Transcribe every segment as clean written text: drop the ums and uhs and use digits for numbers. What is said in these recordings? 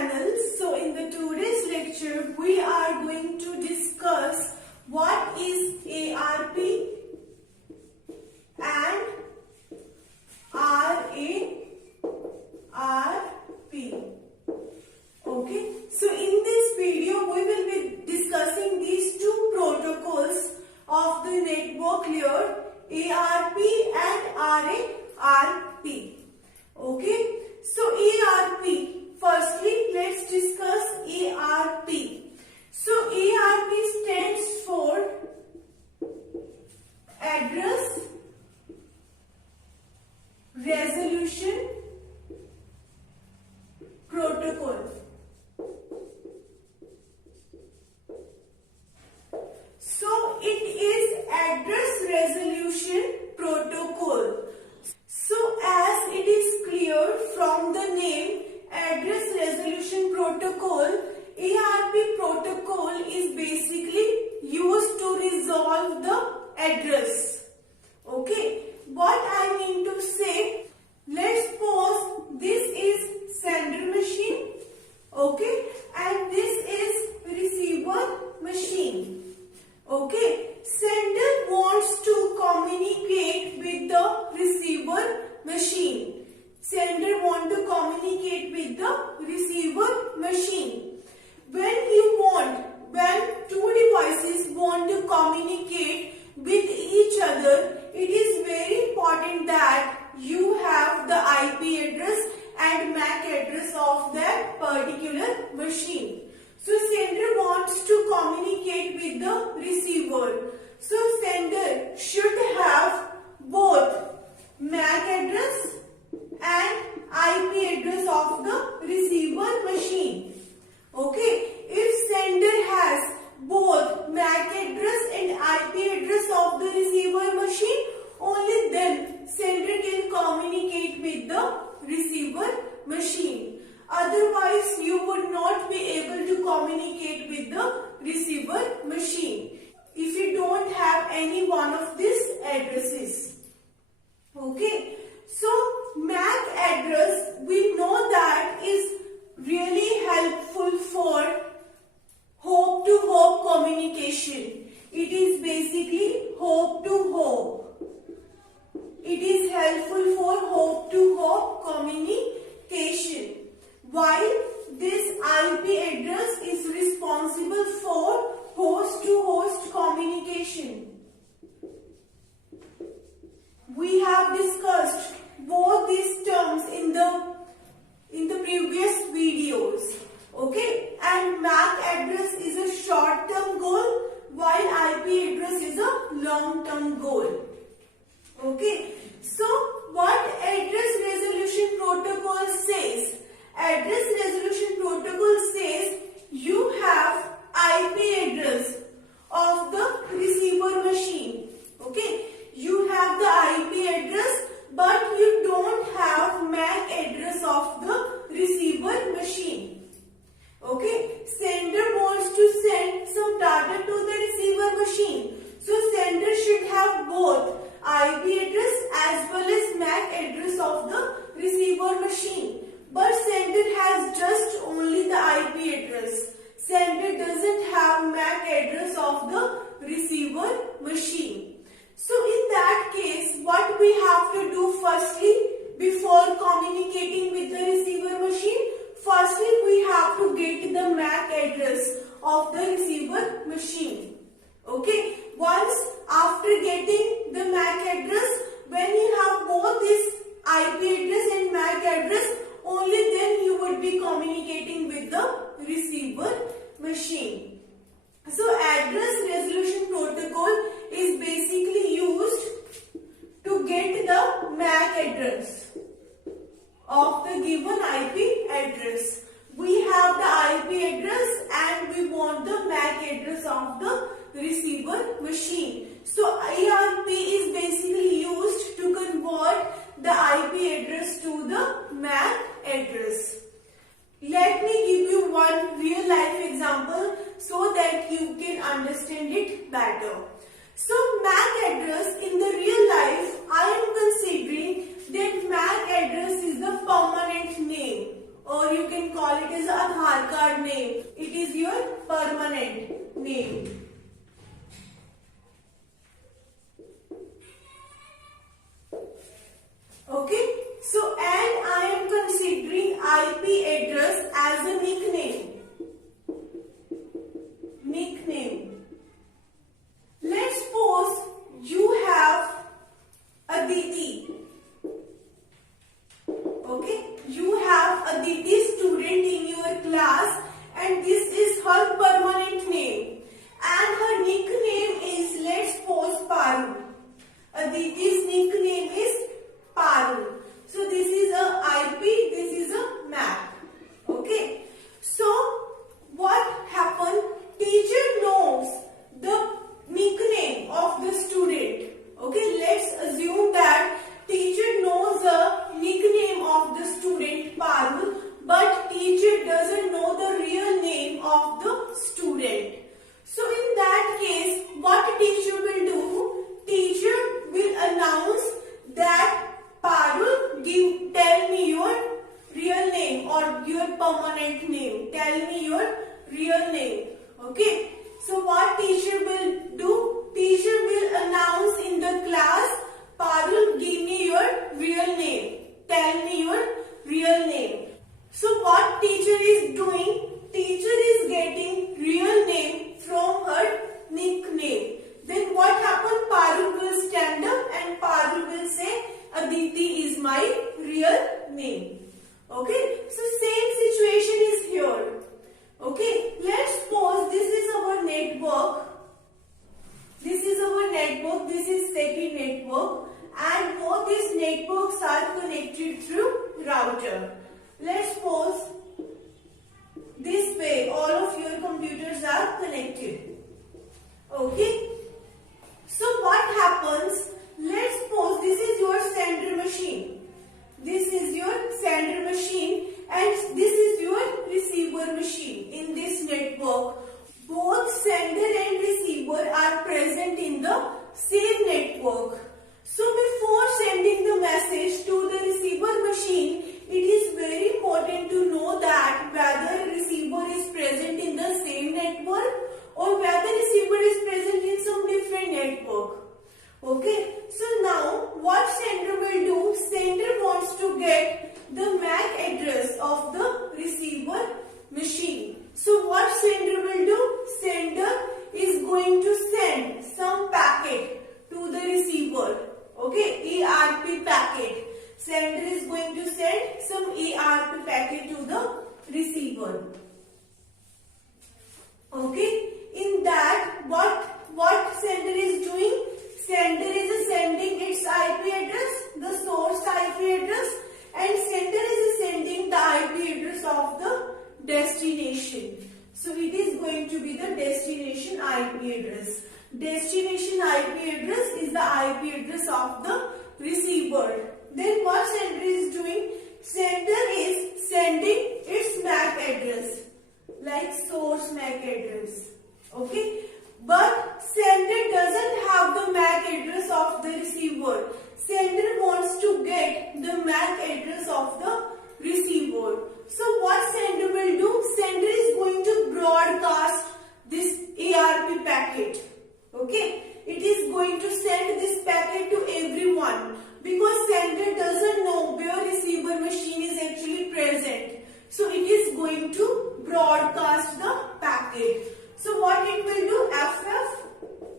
channel. So in the today's lecture we are going to discuss what is ARP and RARP. Okay, so in this video we will be discussing these two protocols of the network layer, ARP and RARP. Okay, so ARP, firstly let's discuss ARP. So ARP stands for Address Resolution Protocol. So it is Address Resolution Protocol. So as it is clear from the name Address Resolution Protocol, ARP protocol is basically used to resolve the address. Okay, what I mean to say, let's suppose this is sender machine, okay, and this is receiver machine. Okay, sender wants to communicate with the receiver machine. Sender wants to communicate with the receiver machine. When two devices want to communicate with each other, it is very important that you have the IP address and MAC address of that particular machine. So sender wants to communicate with the receiver. So sender should have both MAC address and IP address of the receiver machine. Okay, if sender has both MAC address and IP address of the receiver machine, only then sender can communicate with the receiver machine. Otherwise, you would not be able to communicate with the receiver machine if you don't have any one of these addresses. Okay, so MAC address, we know that is really helpful for hope-to-hope communication. It is basically hope-to-hope. It is helpful for hope-to-hope communication. While this IP address is responsible for host-to-host communication. We have discussed both these terms in the previous videos. Okay, and MAC address is a short-term goal while IP address is a long-term goal. Okay, so what Address Resolution Protocol says? Address Resolution Protocol says you have IP address of the receiver machine. Okay, you have the IP address but you don't have MAC address of the receiver machine. Okay, sender wants to send some data to the receiver machine. So sender should have both IP address as well as MAC address of the receiver machine. But sender has just only the IP address. Sender doesn't have MAC address of the receiver machine. So in that case, what we have to do firstly before communicating with the receiver machine? Firstly, we have to get the MAC address of the receiver machine. Okay, once after getting the MAC address, when you have both this IP address and MAC address, only then you would be communicating with the receiver machine. So Address Resolution Protocol is basically used to get the MAC address of the given IP address. We have the IP address and we want the MAC address of the receiver machine. So ARP is basically used to convert the IP address to the MAC address. Let me give you one real life example so that you can understand it better. So MAC address in the real life, I am considering that MAC address is the permanent name, or you can call it as Aadhaar card name. It is your permanent name. Okay, so and I am considering IP address as a nickname. Let's suppose you have Aditi. Okay, you have Aditi student in your class and this is her permanent name and her nickname is, let's suppose, Paru. Aditi's nickname is Paru. So this is a IP, this is a MAC. Okay, so what happened? Teacher knows the nickname of the student. Okay, let's assume that teacher knows the nickname of the student Parul, but teacher doesn't know the real name of the student. So in that case, what teacher will do? Teacher will announce that Parul, tell me your real name or your permanent name. Tell me your real name. Okay. So what teacher will do? Teacher will announce in the class, Parul, give me your real name. Tell me your real name. So what teacher is doing? Teacher is getting real name from her nickname. Then what happened? Parul will stand up and Parul will say, Aditi is my real name. Okay. So same situation is here. Okay, let's suppose this is our network. This is our network, this is second network and both these networks are connected through router. Let's suppose this way all of your computers are connected. Okay, so what happens? Let's suppose this is your sender machine. This is your sender machine and this is your receiver machine. In this network, both sender and receiver are present in the same network. So before sending the message to the receiver machine, it is very important to know that whether receiver is present in the same network or whether receiver is present in some different network. Okay, so now what sender will do? Sender wants to get the MAC address of the receiver machine. So what sender will do? Sender is going to send some packet to the receiver. Okay, ARP packet. Sender is going to send some ARP packet to the receiver. Okay, in that what sender is doing? Sender is sending its IP address, the source IP address, and sender is sending the IP address of the destination. So it is going to be the destination IP address. Destination IP address is the IP address of the receiver. Then what sender is doing? Sender is sending its MAC address, like source MAC address. Okay, but sender doesn't have the MAC address of the receiver. Sender wants to get the MAC address of the receiver. So what sender will do? Sender is going to broadcast this ARP packet. Okay, it is going to send this packet to everyone because sender doesn't know where receiver machine is actually present. So it is going to broadcast the packet. So what it will do? FF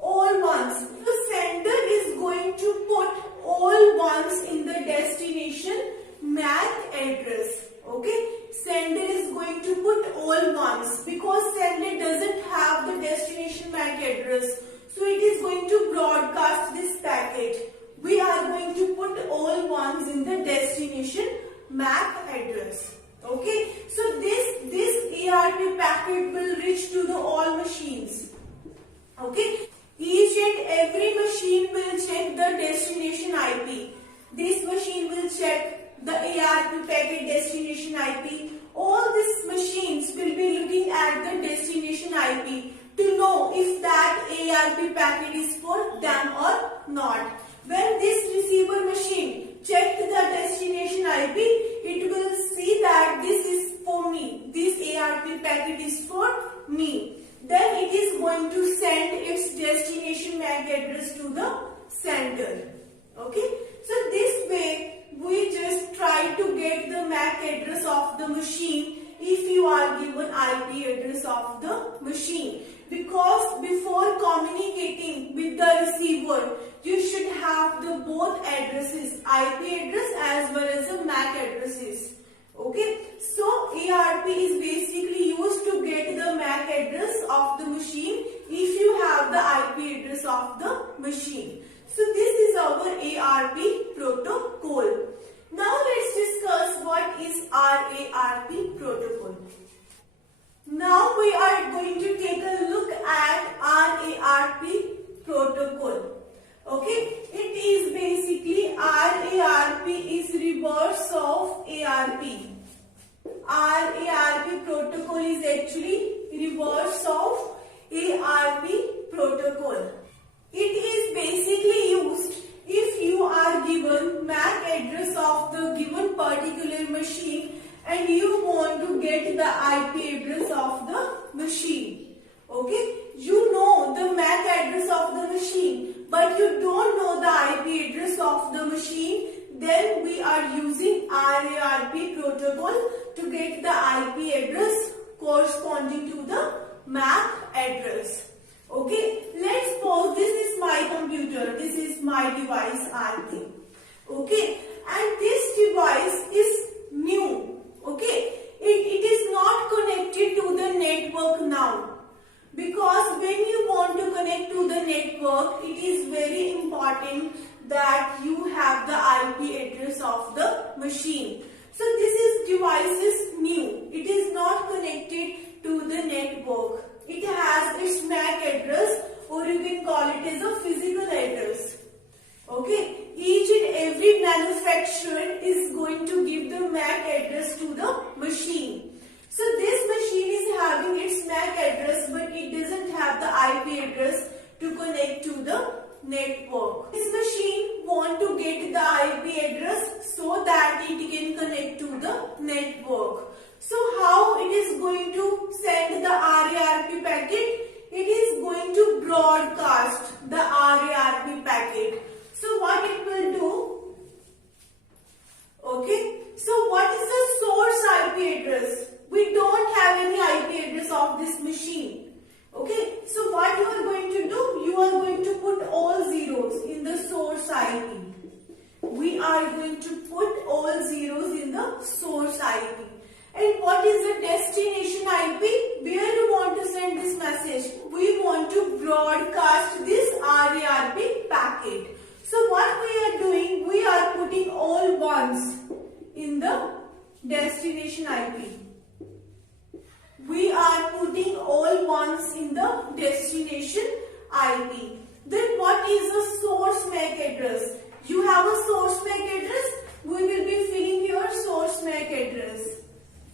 all ones. The sender is going to put all ones in the destination MAC address. Okay, sender is going to put all ones because sender doesn't have the destination MAC address. So it is going to broadcast this packet. We are going to put all ones in the destination MAC address. Okay, so this ARP packet will reach to the all machines. Okay, each and every machine will check the destination IP. This machine will check the ARP packet destination IP. All these machines will be looking at the destination IP to know if that ARP packet is for them or not. When this receiver machine checked the destination IP, it will see that this is for to the sender. Okay, so this way we just try to get the MAC address of the machine if you are given IP address of the machine, because before communicating with the receiver you should have the both addresses, IP address as well as the MAC addresses. Okay, so ARP is basically used to get the MAC address of the machine if you have the IP address of the machine. So this is our ARP protocol. Now let's discuss what is RARP protocol. Now we are going to take a look at RARP protocol. Okay, it is basically RARP is reverse of ARP. RARP protocol is actually reverse of ARP protocol. It is basically used if you are given MAC address of the given particular machine and you want to get the IP address of the machine. Okay, you know the MAC address of the machine, but you don't know the IP address of the machine, then we are using RARP protocol to get the IP address corresponding to the MAC address. Okay, let's pause. This is my computer. This is my device RT. Okay, and this device is new. Okay, it is not connected to the network now, because when you want to connect to the network, it is very important that you have the IP address of the machine. So this device is new. It is not connected to the network. It has its MAC address, or you can call it as a physical address. Okay, each and every manufacturer is going to give the MAC address to the machine. So this machine is having its MAC address, but it doesn't have the IP address to connect to the network. This machine want to get the IP address so that it can connect to the network. So how it is going to send the RARP packet? It is going to broadcast the RARP packet. So what it will do? Okay, so what is the source IP address? We don't have any IP address of this machine. Okay, so what you are going to do? You are going to put all zeros in the source IP. We are going to put all zeros in the source IP. And what is the destination IP? Where you want to send this message? We want to broadcast this RARP packet. So what we are doing? We are putting all ones in the destination IP. We are putting all ones in the destination IP. Then what is the source MAC address? You have a source MAC address. We will be filling your source MAC address.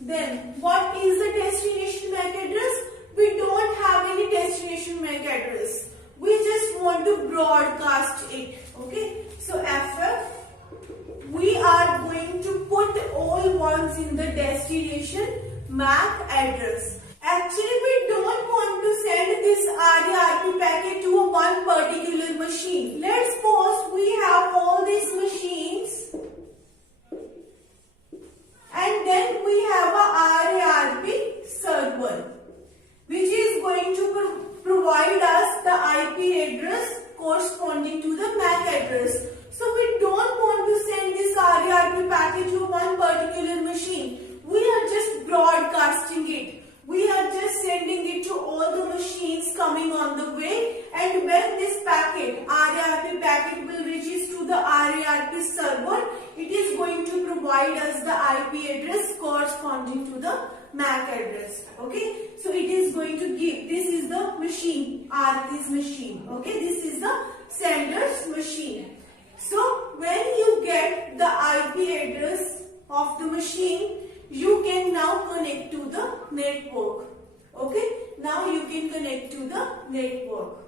Then what is the destination MAC address? We don't have any destination MAC address. We just want to broadcast it. Okay. So FF, we are going to put all ones in the destination MAC address. Actually, we don't want to send this RARP packet to one particular machine. Let's suppose we have all these machines, and then we have a RARP server, which is going to provide us the IP address corresponding to the MAC address. So we don't want to send this RARP packet to one particular machine. We are just broadcasting it. We are just sending it to all the machines coming on the way, and when this packet, RARP packet, will reach to the RARP server, it is going to provide us the IP address corresponding to the MAC address. Okay, so it is going to give, this is the machine, RT's machine. Okay, this is the sender's machine. So when you get the IP address of the machine, you can now connect to the network. Okay, now you can connect to the network.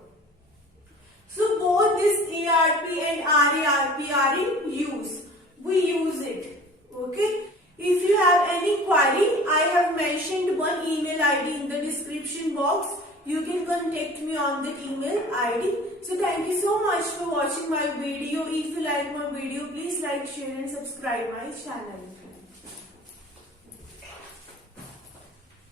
So both this ARP and RARP are in use. We use it. Okay. If you have any query, I have mentioned one email ID in the description box. You can contact me on the email ID. So thank you so much for watching my video. If you like my video, please like, share and subscribe my channel.